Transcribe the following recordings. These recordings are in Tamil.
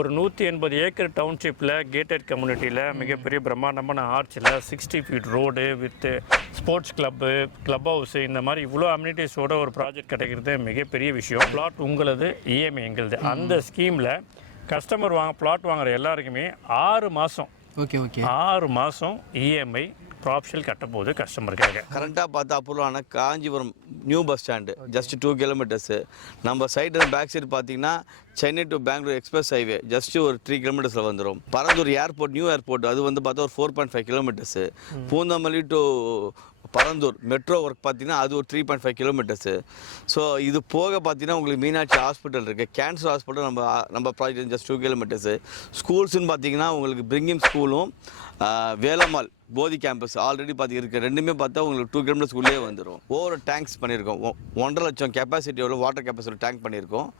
ஒரு 180 ஏக்கர் டவுன்ஷிப்பில் கேட்டட் கம்யூனிட்டியில் மிகப்பெரிய பிரம்மாண்டமான ஆர்ச்சில் 60 feet road with sports club house இந்த மாதிரி இவ்வளோ அம்யூனிட்டிஸோட ஒரு ப்ராஜெக்ட் கிடைக்கிறது மிகப்பெரிய விஷயம். பிளாட் உங்களது, இஎம்ஐ எங்களுது. அந்த ஸ்கீமில் கஸ்டமர் பிளாட் வாங்குற எல்லாருக்குமே 6 மாதம் 6 மாதம் இஎம்ஐ ப்ராப்ஷல் கட்டப்போகுது கஸ்டமருக்காக. கரண்ட்டாக பார்த்தா அப்ரூவலான Kanchipuram new bus stand just 2 kilometres. நம்ம சைடு பேக் சைடு பார்த்தீங்கன்னா Chennai to Bangalore express highway just ஒரு 3 கிலோமீட்டர்ஸில் வந்துடும். பரந்தூர் ஏர்போர்ட், நியூ ஏர்போர்ட், அது வந்து பார்த்தா ஒரு 4.5 kilometres. Poonamallee to Parandur metro work பார்த்தீங்கன்னா அது ஒரு 3.5 கிலோமீட்டர்ஸு. ஸோ இது போக பார்த்தீங்கன்னா உங்களுக்கு மீனாட்சி ஹாஸ்பிட்டல் இருக்குது, கேன்சர் ஹாஸ்பிட்டல் நம்ம ப்ராஜெக்ட் ஜஸ்ட் 2 கிலோமீட்டர்ஸு. ஸ்கூல்ஸ்ன்னு பார்த்தீங்கன்னா உங்களுக்கு பிரிங்கிம் ஸ்கூலும் வேலம்மாள் போதி கேம்பஸ் ஆல்ரெடி இருக்குது. ரெண்டுமே பார்த்தா உங்களுக்கு 2 கிலோமீட்டர்ஸ்க்குள்ளே வந்துடும். ஓவர் டேங்க்ஸ் பண்ணியிருக்கோம். 1.5 லட்சம் கெப்பாசிட்டி எவ்வளோ வாட்டர் கெப்பாசிட்டி டேங்க் பண்ணியிருக்கோம்.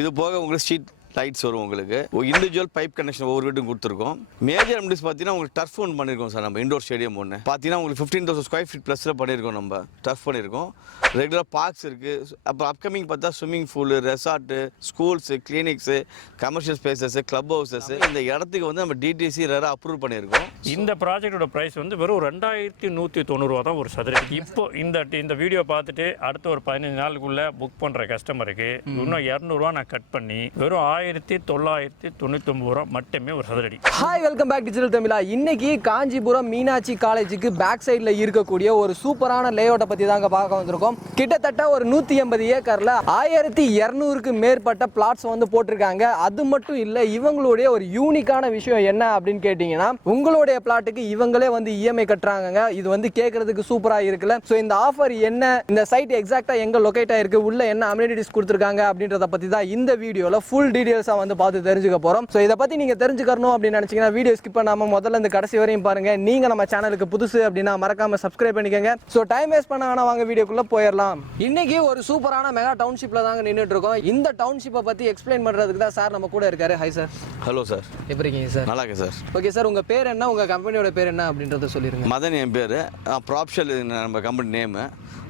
இது போக உங்களுக்கு ஸ்ட்ரீட் லைட்ஸ் வரும். உங்களுக்கு இண்டிவிஜுவல் பைப் கனெக்ஷன் ஒவ்வொரு வீட்டும் கொடுத்துருக்கோம். மேஜர் அம்யூனிட்டிஸ் பார்த்தீங்கன்னா உங்களுக்கு டர்ஃப் ஒன்று பண்ணியிருக்கோம் சார். நம்ம இண்டோர் ஸ்டேடியம் ஒன்று பார்த்தீங்கன்னா உங்களுக்கு 15,000 ஸ்கொயர் ஃபீட் ப்ளஸில் பண்ணியிருக்கோம். நம்ம டர்ஃப் பண்ணியிருக்கோம். ரெகுலர் பார்க்ஸ் இருக்குது. அப்புறம் அப்கமிங் பார்த்தா swimming pool, resort, schools, clinics, commercial spaces, club houses, இந்த இடத்துக்கு வந்து நம்ம டிடிசி ரெரா அப்ரூவ் பண்ணியிருக்கோம். இந்த ப்ராஜெக்டோட ப்ரைஸ் வந்து வெறும் 2190 ரூபா தான் ஒரு சதுரடி. இப்போ இந்த வீடியோ பார்த்துட்டு அடுத்த ஒரு 15 நாளுக்குள்ளே புக் பண்ணுற கஸ்டமருக்கு இன்னும் 200 ரூபா நான் கட் பண்ணி வெறும் 1999 ரூபா மட்டுமே ஒரு சதுரடி. ஹாய், வெல்கம் பேக் டிஜிட்டல் தமிழா. இன்னைக்கு காஞ்சிபுரம் மீனாட்சி காலேஜுக்கு பேக் சைடில் இருக்கக்கூடிய ஒரு சூப்பரான லேஅவுட்டை பற்றி தாங்க பார்க்க வந்திருக்கோம். கிட்டத்தட்ட ஒரு 180 ஏக்கரில் 1200க்கு மேற்பட்ட பிளாட்ஸ் வந்து போட்டிருக்காங்க. அது மட்டும் இல்லை, இவங்களுடைய ஒரு யூனிக்கான விஷயம் என்ன அப்படின்னு கேட்டிங்கன்னா, உங்களுடைய பிளாட்டுக்கு இவங்களே வந்து இஎம்ஐ கட்டுறாங்க. இது வந்து கேட்கறதுக்கு சூப்பராக இருக்குல்ல. ஸோ இந்த ஆஃபர் என்ன, இந்த சைட் எக்ஸாக்டாக எங்கே லொக்கேட் ஆயிருக்கு, உள்ள என்ன அம்யூனிட்டிஸ் கொடுத்துருக்காங்க அப்படின்றத பற்றி தான் இந்த வீடியோவில் ஃபுல் டீடைல்ஸாக வந்து பார்த்து தெரிஞ்சுக்க போகிறோம். ஸோ இதை பற்றி நீங்கள் தெரிஞ்சுக்கணும் அப்படின்னு நினச்சிங்கன்னா வீடியோ ஸ்கிப் பண்ணாமல் முதல்ல இந்த கடைசி வரையும் பாருங்கள். நீங்கள் நம்ம சேனலுக்கு புதுசு அப்படின்னா மறக்காமல் சப்ஸ்கிரைப் பண்ணிக்கோங்க. ஸோ டைம் வேஸ்ட் பண்ண வேணா, வாங்க வீடியோக்குள்ளே போயிடலாம். இன்னைக்கு ஒரு சூப்பரான மெகா டவுன்ஷிப்பில் தாங்க நின்றுட்டு இருக்கோம். இந்த டவுன்ஷிப்பை பற்றி எக்ஸ்பிளைன் பண்ணுறதுக்கு தான் சார் நம்ம கூட இருக்காரு. High sir. ஹலோ சார், எப்படி இருக்கீங்க சார்? நல்லா இருக்கு சார். ஓகே சார், உங்கள் பேர் என்ன, உங்கள் கம்பெனியோட பேர் என்ன அப்படின்றத சொல்லிடுங்க. மதன் என் பேர். ப்ராப்ஷல் நம்ம கம்பெனி நேமு.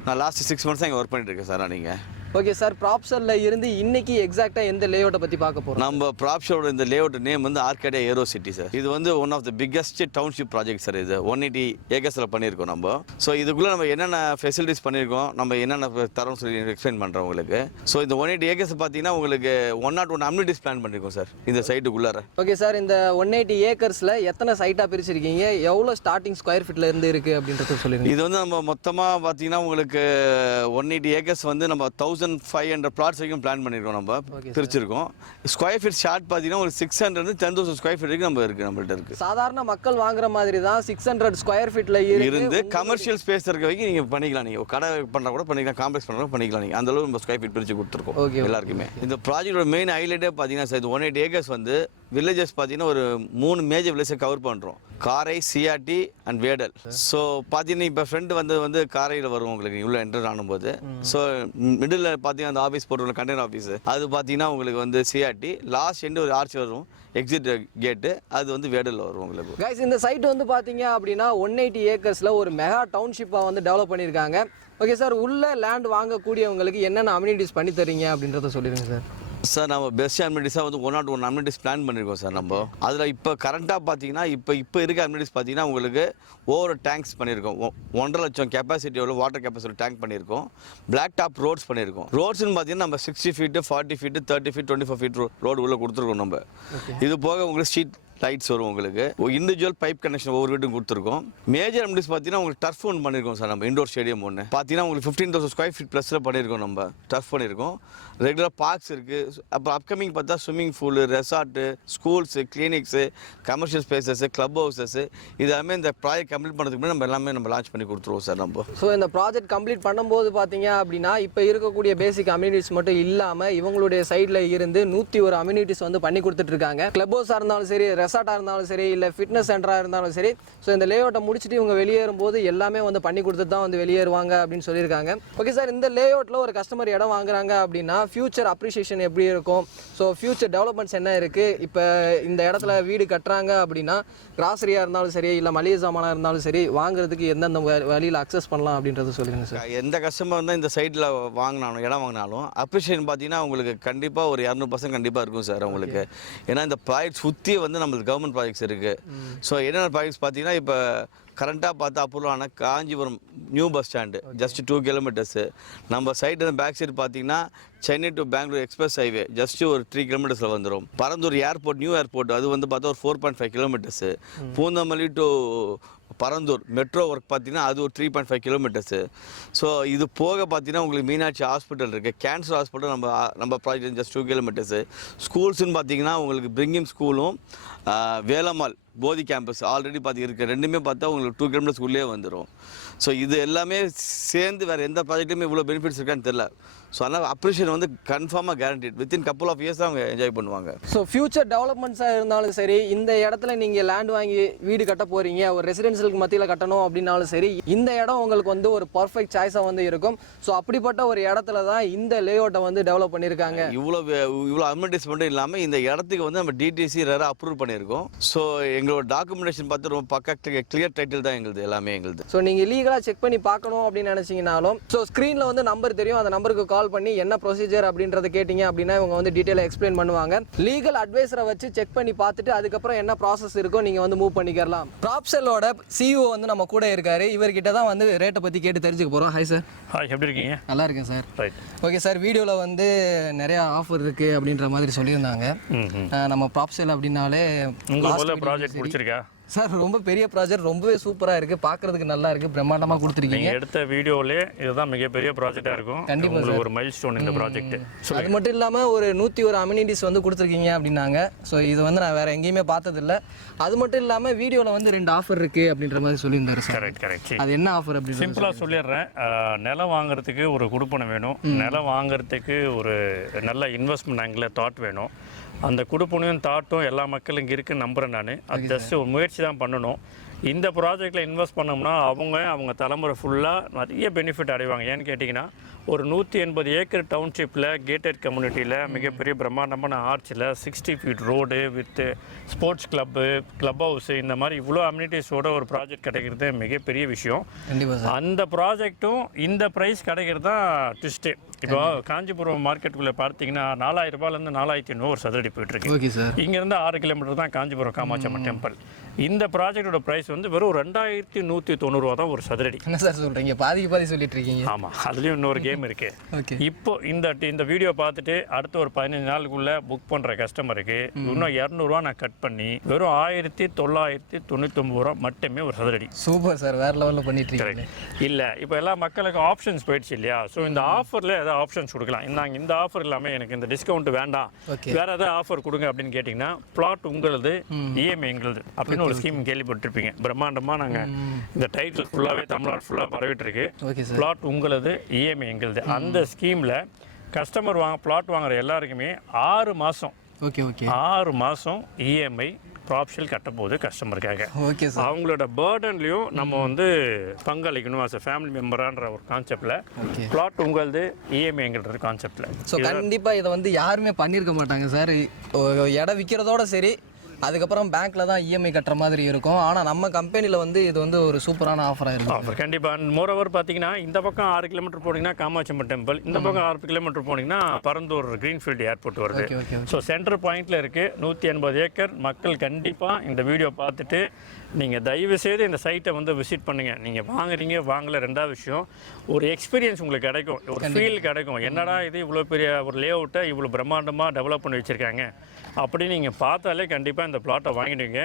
நான் லாஸ்ட் 6 months தான் இங்கே ஒர்க் பண்ணிட்டு இருக்கேன் சார். நீங்கள் ஓகே சார், ப்ராப்ஷல்ல இருந்து இன்னைக்கு எக்ஸாக்ட்டா எந்த லேஅவுட்டை பத்தி பார்க்க போறோம்? நம்ம ப்ராப்ஷலோட இந்த லேஅவுட் நேம் வந்து ஆர்கேடியா ஏரோ சிட்டி சார். இது வந்து one of the biggest township project sir. இது 180 ஏக்கர்ஸில் பண்ணியிருக்கோம் நம்ம. ஸோ இதுக்குள்ளே நம்ம என்னென்ன ஃபெசிலிட்டிஸ் பண்ணியிருக்கோம், நம்ம என்னென்ன தரோம் சொல்லி எக்ஸ்பிளைன் பண்ணுறோம் உங்களுக்கு. ஸோ இந்த 180 ஏக்கர்ஸ் பார்த்தீங்கன்னா உங்களுக்கு 101 அம்யூனிட்டிஸ் பிளான் பண்ணியிருக்கோம் சார் இந்த சைட்டுக்குள்ளார. ஓகே சார், இந்த 180 ஏக்கர்ஸில் எத்தனை சைட்டாக பிரிச்சிருக்கீங்க, எவ்வளோ ஸ்டார்டிங் ஸ்கொயர் ஃபீட்ல இருந்து இருக்குது அப்படின்றத சொல்லிடுங்க. இது வந்து நம்ம மொத்தமாக பார்த்தீங்கன்னா உங்களுக்கு 180 ஏக்கர்ஸ் வந்து நம்ம 1500 பிளாட்ஸ் வரைக்கும் பிளான் பண்ணியிருக்கோம். நம்ம பிரிச்சிருக்கோம். ஸ்கொயர் ஃபீட் ஷார்ட் பார்த்தீங்கன்னா ஒரு 600 10,000 ஸ்கொயர் ஃபீட் வரைக்கும் நம்மள்ட்ட இருக்கு. சாதாரண மக்கள் வாங்குற மாதிரி தான் 600 ஸ்கொயர் ஃபீட்ல இருந்து கமர்ஷியல் ஸ்பேஸ் இருக்க வரைக்கும் நீங்கள் பண்ணிக்கலாம். நீங்கள் கடை பண்ணா கூட பண்ணிக்கலாம், காம்ப்ளெக்ஸ் பண்ணா கூட பண்ணிக்கலாம். நீங்கள் அந்த அளவு நம்ம ஸ்கொயர் ஃபீட் பிரித்து கொடுத்துருக்கோம் எல்லாருக்குமே. இந்த ப்ராஜெக்டோட மெயின் ஹைலைட்டே பார்த்தீங்கன்னா சார், இது 180 ஏக்கர்ஸ் வந்து வில்லேஜஸ் பார்த்தீங்கன்னா ஒரு 3 மேஜர் வில்லேஜை கவர் பண்ணுறோம். காரை, சிஆர்டி அண்ட் வேடல். ஸோ பார்த்தீங்கன்னா இப்போ ஃப்ரெண்டு வந்து காரையில் வரும் உங்களுக்கு இவ்வளோ என்டர் ஆனும்போது. ஸோ மிடில் பார்த்தீங்கன்னா அந்த ஆஃபீஸ் போட்டு கண்டெய்னர் ஆஃபீஸ், அது பார்த்தீங்கன்னா உங்களுக்கு வந்து சிஆர்டி. லாஸ்ட் எண்டு ஒரு ஆர்ச் வரும், எக்ஸிட் கேட்டு, அது வந்து வேடலில் வரும் உங்களுக்கு. கைஸ், இந்த சைட் வந்து பார்த்தீங்க அப்படின்னா 180 ஏக்கர்ஸில் ஒரு மெகா டவுன்ஷிப்பாக வந்து டெவலப் பண்ணியிருக்காங்க. ஓகே சார், உள்ள லேண்ட் வாங்கக்கூடியவங்களுக்கு என்னென்ன அம்யூனிட்டிஸ் பண்ணி தரீங்க அப்படின்றத சொல்லிடுங்க சார். சார், நம்ம பெஸ்ட் அம்யூனிட்டிஸாக வந்து 101 அம்யூனிட்டிஸ் பிளான் பண்ணியிருக்கோம் சார் நம்ம. அதில் இப்போ கரண்ட்டாக பார்த்தீங்கன்னா இப்போ இருக்க அம்யூனிட்டிஸ் பார்த்தீங்கன்னா உங்களுக்கு ஓவர் டேங்க்ஸ் பண்ணியிருக்கோம். 1.5 லட்சம் கெப்பாசிட்டி எவ்வளோ வாட்டர் கெப்பாசிட்டி டேங்க் பண்ணியிருக்கோம். பிளாக் டாப் ரோட்ஸ் பண்ணியிருக்கோம். ரோட்ஸ்னு பார்த்தீங்கன்னா நம்ம 60 feet 40 feet 30 feet 24 feet road உள்ள கொடுத்துருக்கோம் நம்ம. இது போக உங்களுக்கு ஸ்ட்ரீட் லைட்ஸ் வரும். உங்களுக்கு இண்டிவிஜுவல் பைப் கனெக்ஷன் ஒவ்வொரு வீட்டும் கொடுத்துருக்கோம். மேஜர் அம்யூனிட்டிஸ் பார்த்தீங்கன்னா உங்களுக்கு டர்ஃப் ஒன்று பண்ணியிருக்கோம் சார். நம்ம இண்டோர் ஸ்டேடியம் ஒன்று பார்த்தீங்கன்னா உங்களுக்கு 15,000 ஸ்கொயர் ஃபீட் ப்ளஸில் பண்ணியிருக்கோம். நம்ம டர்ஃப் பண்ணியிருக்கோம். ரெகுலர் பார்க்ஸ் இருக்குது. அப்புறம் அப்கமிங் பார்த்தா swimming pool, resort, schools, clinics, commercial spaces, club houses, இது எல்லாமே இந்த ப்ராஜெக்ட் கம்ப்ளீட் பண்ணுறதுக்கு முன்னாடி நம்ம எல்லாமே நம்ம லான்ச் பண்ணி கொடுத்துருவோம் சார் நம்ம. ஸோ இந்த ப்ராஜெக்ட் கம்ப்ளீட் பண்ணும்போது பார்த்தீங்க அப்படின்னா இப்போ இருக்கக்கூடிய பேசிக் அம்யூனிட்டிஸ் மட்டும் இல்லாமல் இவங்களுடைய சைடில் இருந்து 101 அம்யூனிட்டிஸ் வந்து பண்ணி கொடுத்துட்டு இருக்காங்க. கிளப் ஹவுஸாக இருந்தாலும் சரி, ரெசார்ட்டாக இருந்தாலும் சரி இல்லை ஃபிட்னஸ் சென்டராக இருந்தாலும் சரி. ஸோ இந்த லேஅவுட்டை முடிச்சுட்டு இவங்க வெளியேறும்போது எல்லாமே வந்து பண்ணி கொடுத்துட்டு தான் வந்து வெளியேறுவாங்க அப்படின்னு சொல்லியிருக்காங்க. ஓகே சார், இந்த லேஅவுட்டில் ஒரு கஸ்டமர் இடம் வாங்குறாங்க அப்படின்னா ஃபியூச்சர் அப்ரிஷியேஷன் எப்படி இருக்கும்? ஸோ ஃபியூச்சர் டெவலப்மெண்ட்ஸ் என்ன இருக்குது? இப்போ இந்த இடத்துல வீடு கட்டுறாங்க அப்படின்னா கிராசரியாக இருந்தாலும் சரி இல்லை மளிகை சாமானாக இருந்தாலும் சரி வாங்குறதுக்கு எந்தெந்த வழியில் அக்சஸ் பண்ணலாம் அப்படின்றத சொல்லுங்கள் சார். எந்த கஸ்டமர் வந்து இந்த சைட்டில் வாங்கினாலும் இடம் வாங்கினாலும் அப்ரிஷியேஷன் பார்த்தீங்கன்னா உங்களுக்கு கண்டிப்பாக ஒரு 200% கண்டிப்பாக இருக்கும் சார் உங்களுக்கு. ஏன்னா இந்த ப்ராஜெக்ட் சுற்றி வந்து நம்மளுக்கு கவர்மெண்ட் ப்ராஜெக்ட்ஸ் இருக்குது. ஸோ என்னென்ன ப்ராஜெக்ட்ஸ் பார்த்தீங்கன்னா இப்போ கரண்ட்டாக பார்த்தா அப்ரூவல் ஆன Kanchipuram new bus stand just 2 kilometres. நம்ம சைடு பேக் சைடு பார்த்தீங்கன்னா Chennai to Bangalore express highway just ஒரு 3 கிலோமீட்டர்ஸில் வந்துடும். பரந்தூர் ஏர்போர்ட் நியூ ஏர்போர்ட் அது வந்து பார்த்தா ஒரு 4.5 kilometres. Poonamallee to Parandur metro work பார்த்தீங்கன்னா அது ஒரு 3.5 கிலோமீட்டர்ஸு. ஸோ இது போக பார்த்தீங்கன்னா உங்களுக்கு மீனாட்சி ஹாஸ்பிட்டல் இருக்குது, கேன்சர் ஹாஸ்பிட்டல் நம்ம ப்ராஜெக்ட் ஜஸ்ட் 2 கிலோமீட்டர்ஸு. ஸ்கூல்ஸ்ன்னு பார்த்தீங்கன்னா உங்களுக்கு பிரிங்கிம் ஸ்கூலும் வேலம்மாள் போதி கேம்பஸ் ஆல்ரெடி பார்த்து இருக்குது. ரெண்டுமே பார்த்தா உங்களுக்கு 2 கிலோமீட்டர்ஸ்க்குள்ளே வந்துடும். ஸோ இது எல்லாமே சேர்ந்து வேறு எந்த ப்ராஜெக்ட்டுமே இவ்வளோ பெனிஃபிட்ஸ் இருக்கான்னு தெரில. ஸோ அதனால் அப்ரிஷியேஷன் வந்து கன்ஃபார்மாக guaranteed within couple of years அவங்க என்ஜாய் பண்ணுவாங்க. ஸோ ஃபியூச்சர் டெவலப்மெண்ட்ஸாக இருந்தாலும் சரி, இந்த இடத்துல நீங்கள் லேண்ட் வாங்கி வீடு கட்ட போகிறீங்க, ஒரு ரெசிடென்ஷியலுக்கு மத்தியில் கட்டணும் அப்படின்னாலும் சரி, இந்த இடம் உங்களுக்கு வந்து ஒரு பர்ஃபெக்ட் சாய்ஸாக வந்து இருக்கும். ஸோ அப்படிப்பட்ட ஒரு இடத்துல தான் இந்த லேஅவுட்டை வந்து டெவலப் பண்ணியிருக்காங்க. இவ்வளோ அட்வர்டைஸ்மெண்ட்டும் இல்லாமல் இந்த இடத்துக்கு வந்து நம்ம டிடிசி ரேராக அப்ரூவ் பண்ணியிருக்கோம். ஸோ எங்களோட டாக்குமெண்டேஷன் பார்த்து ரொம்ப பக்கா கிளியர் டைட்டில் தான் எங்களுது, எல்லாமே எங்களுது. ஸோ நீங்கள் லீகலாக செக் பண்ணி பார்க்கணும் அப்படின்னு நினச்சிங்கனாலும் ஸோ ஸ்க்ரீனில் வந்து நம்பர் தெரியும், அந்த நம்பருக்கு கால் பண்ணி என்ன ப்ரொசீஜர் அப்படின்றத கேட்டிங்க அப்படின்னா இவங்க வந்து டீட்டெயிலாக எக்ஸ்பிளைன் பண்ணுவாங்க. லீகல் அட்வைஸரை வச்சு செக் பண்ணி பார்த்துட்டு அதுக்கப்புறம் என்ன ப்ராசஸ் இருக்கோ நீங்கள் வந்து மூவ் பண்ணிக்கலாம். ப்ராப்செல்லோட சிஇஓ வந்து நம்ம கூட இருக்காரு. இவர்கிட்ட தான் வந்து ரேட்டை பற்றி கேட்டு தெரிஞ்சுக்க போகிறோம். Hi sir. ஹாய், எப்படி இருக்கீங்க? நல்லா இருக்கேன் சார். ரைட். ஓகே சார், வீடியோவில் வந்து நிறையா ஆஃபர் இருக்குது அப்படின்ற மாதிரி சொல்லியிருந்தாங்க. நம்ம ப்ராப்செல் அப்படின்னாலே உங்களுக்கு ப்ராஜெக்ட் பிடிச்சிருக்கா சார்? ரொம்ப பெரிய ப்ராஜெக்ட், ரொம்பவே சூப்பராக இருக்குது, பார்க்குறதுக்கு நல்லா இருக்குது, பிரம்மாண்டமாக கொடுத்துருக்கீங்க. எடுத்த வீடியோவிலே இதுதான் மிகப்பெரிய ப்ராஜெக்டாக இருக்கும். கண்டிப்பாக ஒரு மைல் ஸ்டோன் இந்த ப்ராஜெக்ட். அது மட்டும் இல்லாமல் ஒரு 101 அம்யூனிட்டிஸ் வந்து கொடுத்துருக்கீங்க அப்படின்னாங்க. ஸோ இது வந்து நான் வேறு எங்கேயுமே பார்த்ததில்ல. அது மட்டும் இல்லாமல் வீடியோவில் வந்து 2 ஆஃபர் இருக்குது அப்படின்ற மாதிரி சொல்லியிருந்தாரு சார். கரெக்ட். அது என்ன ஆஃபர் அப்படின்னு சிம்பிளாக சொல்லிடுறேன். நிலம் வாங்குறதுக்கு ஒரு குடுப்பணம் வேணும், நிலம் வாங்குறதுக்கு ஒரு நல்ல இன்வெஸ்ட்மெண்ட் ஆங்கிள் தாட் வேணும். அந்த குடுப்பனையும் தாட்டும் எல்லா மக்களும் இங்கே இருக்குன்னு நம்புகிறேன் நான். அது ஜஸ்ட் ஒரு முயற்சி தான் பண்ணணும். இந்த ப்ராஜெக்டில் இன்வெஸ்ட் பண்ணோம்னா அவங்க தலைமுறை ஃபுல்லாக நிறைய பெனிஃபிட் அடைவாங்க. ஏன்னு கேட்டிங்கன்னா ஒரு 180 ஏக்கர் டவுன்ஷிப்பில் கேட்டட் கம்யூனிட்டியில் மிகப்பெரிய பிரம்மாண்டமான ஆர்ச்சில் 60 feet road with sports club house இந்த மாதிரி இவ்வளோ அம்யூனிட்டிஸோட ஒரு ப்ராஜெக்ட் கிடைக்கிறது மிகப்பெரிய விஷயம். அந்த ப்ராஜெக்ட்டும் இந்த ப்ரைஸ் கிடைக்கிறது தான் ட்விஸ்ட்டு. இப்போ காஞ்சிபுரம் மார்க்கெட்டுக்குள்ளே பார்த்தீங்கன்னா 4000 ரூபாயிலேருந்து 4500 ஒரு சதுரடி போயிட்டுருக்கு. Okay sir. இங்கேருந்து 6 கிலோமீட்டர் தான் காஞ்சிபுரம் காமாட்சியம்மன் டெம்பிள். இந்த ப்ராஜெக்டோட ப்ரைஸ் வந்து வெறும் 2190 ரூபா தான் ஒரு சதுரடி. என்ன சார் சொல்கிறீங்க? பாதி சொல்லிட்டு இருக்கீங்க. ஆமாம், அதுலேயும் இன்னொரு கேம் இருக்குது. இப்போ இந்த வீடியோ பார்த்துட்டு அடுத்த ஒரு 15 நாளுக்குள்ளே புக் பண்ணுற கஸ்டமருக்கு இன்னும் 200 ரூபா நான் கட் பண்ணி வெறும் 1999 ரூபா மட்டுமே ஒரு சதுரடி. சூப்பர் சார், வேறு லெவலில் பண்ணிட்டு இருக்கீங்க. இல்லை, இப்போ எல்லா மக்களுக்கும் ஆப்ஷன்ஸ் போயிடுச்சு இல்லையா? ஸோ இந்த ஆஃபரில் ஏதாவது ஆப்ஷன்ஸ் கொடுக்கலாம். இந்த ஆஃபர் இல்லாமல் எனக்கு இந்த டிஸ்கவுண்ட் வேண்டாம், வேறு ஏதாவது ஆஃபர் கொடுங்க அப்படின்னு கேட்டிங்கன்னா பிளாட் உங்களது, இஎம்ஐ எங்களுது அப்படின்னு ஒரு ஸ்கீம் கேள்விப்பட்டிருப்பீங்க. பிரம்மாண்டமாக நாங்கள் இந்த டைட்டில் ஃபுல்லாகவே தமிழ்நாடு ஃபுல்லாக பரவிட்டு இருக்கு. பிளாட் உங்களது, இஎம்ஐ எங்களுது. அந்த ஸ்கீமில் கஸ்டமர் பிளாட் வாங்குற எல்லாருக்குமே 6 மாதம் 6 மாதம் இஎம்ஐ ப்ராப்ஷல் கட்ட போகுது கஸ்டமருக்காக. அவங்களோட பேர்டன்லையும் நம்ம வந்து பங்களிக்கணும் அஸ் அ ஃபேமிலி மெம்பரான்ற ஒரு கான்செப்டில் பிளாட் உங்களது, இஎம்ஐ என்கிற கான்செப்டில். ஸோ கண்டிப்பாக இதை வந்து யாருமே பண்ணியிருக்க மாட்டாங்க சார். இடம் விற்கிறதோட சரி, அதுக்கப்புறம் பேங்க்கில் தான் இஎம்ஐ கட்டுற மாதிரி இருக்கும். ஆனால் நம்ம கம்பெனியில் வந்து இது வந்து ஒரு சூப்பரான ஆஃபராக இருக்கும். ஆஃபர் கண்டிப்பாக. மோரோவர் பார்த்தீங்கன்னா இந்த பக்கம் 6 கிலோமீட்டர் போனீங்கன்னா காமாட்சியம்மன் டெம்பிள், இந்த பக்கம் 6 கிலோமீட்டர் போனீங்கன்னா பரந்தூர் கிரீன்ஃபீல்டு ஏர்போர்ட் வருது. ஸோ சென்டர் பாயிண்டில் இருக்குது. 180 ஏக்கர். மக்கள் கண்டிப்பாக இந்த வீடியோ பார்த்துட்டு நீங்கள் தயவுசெய்து இந்த சைட்டை வந்து விசிட் பண்ணுங்கள். நீங்கள் வாங்கலை ரெண்டாவது விஷயம், ஒரு எக்ஸ்பீரியன்ஸ் உங்களுக்கு கிடைக்கும், ஒரு ஃபீல் கிடைக்கும். என்னடா இது இவ்வளோ பெரிய ஒரு லே அவுட்டை இவ்வளோ பிரம்மாண்டமாக டெவலப் பண்ணி வச்சுருக்காங்க அப்படின்னு நீங்கள் பார்த்தாலே கண்டிப்பாக இந்த பிளாட்டை வாங்கிடுவீங்க.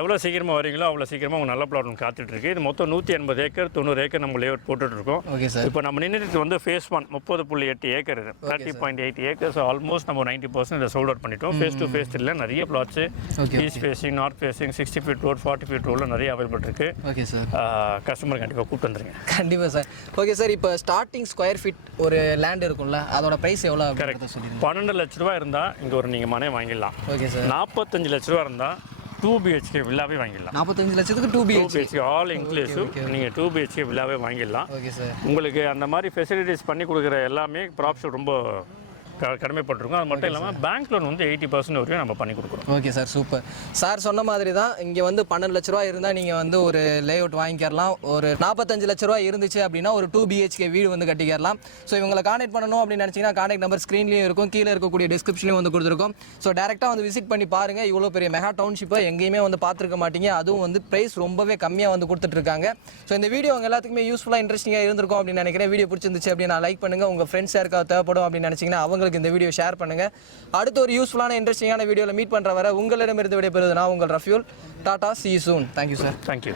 எவ்வளோ சீக்கிரமாக வரீங்களோ அவ்வளோ சீக்கிரமாக உங்களுக்கு நல்ல பிளாட் ஒன்று காத்துட்ருக்கு. இது மொத்தம் 180 ஏக்கர் 90 ஏக்கர் நம்ம லேஅவுட் போட்டுட்ருக்கோம். Okay sir. இப்போ நம்ம நின்றுட்டு வந்து ஃபேஸ் 1 30.8 ஏக்கர் இது 30.8 ஏக்கர்ஸ் ஆல்மோஸ்ட் நம்ம 90% இதை சோல்ட் அவுட் பண்ணிட்டோம். ஃபேஸ் டு ஃபேஸ் இல்லை நிறைய plots east facing north facing 60 feet road 40 feet ரோடில் நிறைய அவைலபிள் இருக்குது. Okay sir. கஸ்டமர் கண்டிப்பாக கூப்பிட்டு வந்துருங்க. கண்டிப்பாக சார். ஓகே சார், இப்போ ஸ்டார்டிங் ஸ்கொயர் ஃபீட் ஒரு லேண்ட் இருக்கும்ல, அதோட ப்ரைஸ் எவ்வளோ? கரெக்ட். 12 லட்ச ரூபா இருந்தால் இங்கே ஒரு நீங்கள் மனை வாங்கிடலாம். Okay sir. 45 லட்ச ரூபா இருந்தால் 2 BHK வில்லாவே வாங்கிடலாம். 45 லட்சத்துக்கு 2 BHK ஆல் இன்க்ளூசிவ் நீங்கள் 2 BHK வில்லாவே வாங்கிடலாம். Okay sir. உங்களுக்கு அந்த மாதிரி ஃபெசிலிட்டிஸ் பண்ணி கொடுக்குற எல்லாமே ப்ராப்ஷன் ரொம்ப கடமைப்பட்டிருக்கோம். அது மட்டும் இல்லாமல் பேங்க் லோன் வந்து 80% வரைக்கும் நம்ம பண்ணி கொடுக்குறோம். Okay sir, super. சார் சொன்ன மாதிரி தான் இங்கே வந்து 12 லட்ச ரூபா இருந்தால் நீங்கள் வந்து ஒரு லேஅவுட் வாங்கிக்கலாம். ஒரு 45 லட்ச ரூபா இருந்துச்சு அப்படின்னா ஒரு 2 BHK வீடு வந்து கட்டிக்கலாம். ஸோ இவங்களை கான்டாக்ட் பண்ணணும் அப்படின்னு நினச்சிங்கன்னா கான்டாக்ட் நம்பர் ஸ்க்ரீன்லேயும் இருக்கும், கீழே இருக்கக்கூடிய டிஸ்கிரிப்ஷன்லையும் வந்து கொடுத்துருக்கோம். ஸோ டேரெக்டாக வந்து விசிட் பண்ணி பாருங்கள். இவ்வளோ பெரிய மெகா டவுன்ஷிப்பை எங்கேயுமே வந்து பார்த்துருக்க மாட்டீங்க. அதுவும் வந்து ப்ரைஸ் ரொம்பவே கம்மியாக வந்து கொடுத்துட்ருக்காங்க. ஸோ இந்த வீடியோ உங்கள் எல்லாத்துக்குமே யூஸ்ஃபுல்லாக இன்ட்ரெஸ்டிங்காக இருந்திருக்கும் அப்படின்னு நினைக்கிறேன். வீடியோ பிடிச்சிருந்துச்சு அப்படின்னா லைக் பண்ணுங்கள். உங்கள் ஃப்ரெண்ட்ஸ் யாருக்காவது தேவைப்படும் அப்படின்னு நினச்சிங்கன்னா அவங்களுக்கு இந்த வீடியோ ஷேர் பண்ணுங்க. அடுத்த ஒரு யூஸ்ஃபுல்லான இன்ட்ரெஸ்டிங்கான வீடியோல மீட் பண்ற வரை உங்களிடமிருந்து விடைபெறுவது நான் உங்கள் Rafiul. Tata, see you soon. Thank you sir. Thank you.